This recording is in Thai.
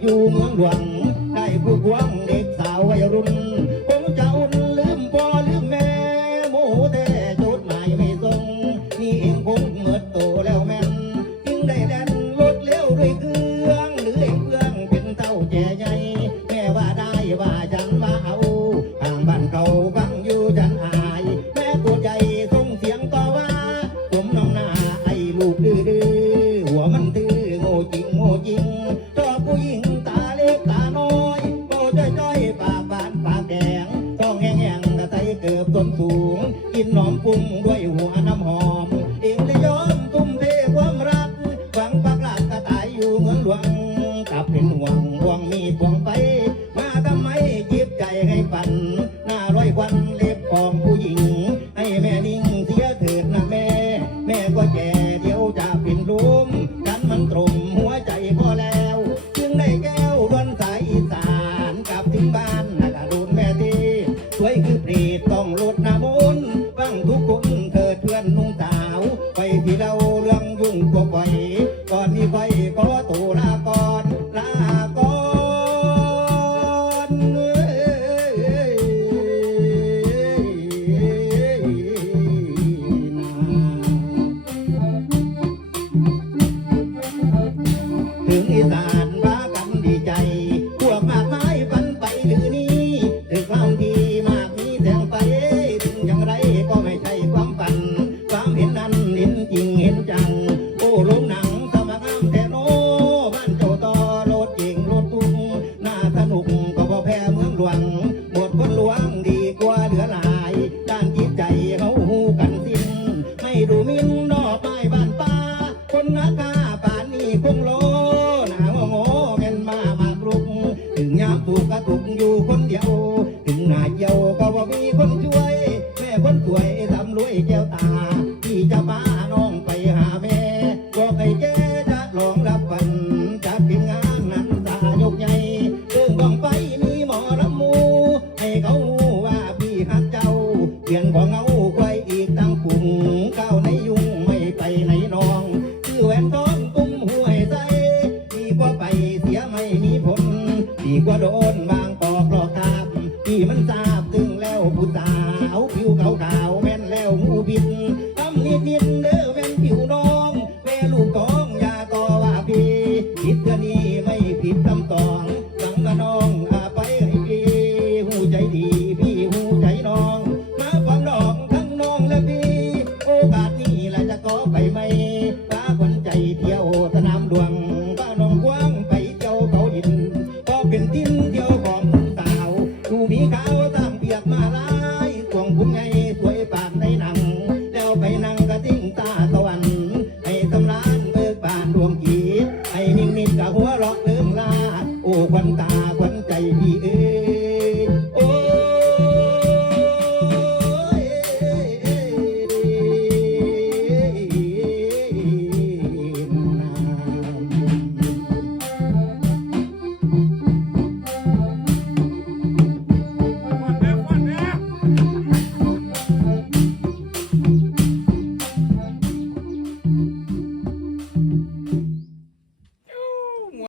อยู่เมืองหลวงได้ผู้ควง้นสูง กินน้อมกุ้งด้วยหัวน้ำหอมเองจะยอมตุ้มเทความรักฟังปักหลักระต่ายอยู่เหมือนหลวงกับเป็นหวังหวังมีควงไป มาทำไมจีบใจให้ปั่น পানি বাই ำลวนหมดคนล้วงดีกว่าเหลือหลาย ด้านจิตใจเขาหูกันสิ้น ไม่ดูมินนอกไปบ้านป้า คนนักกาป่านนี้คงโลหนาโมโมเป็นมามากรุก ถึงยามถูกกระตุกอยู่คนเดียว ถึงนายเยาก็บ่มีคนช่วย แม่คนสวย มันใจ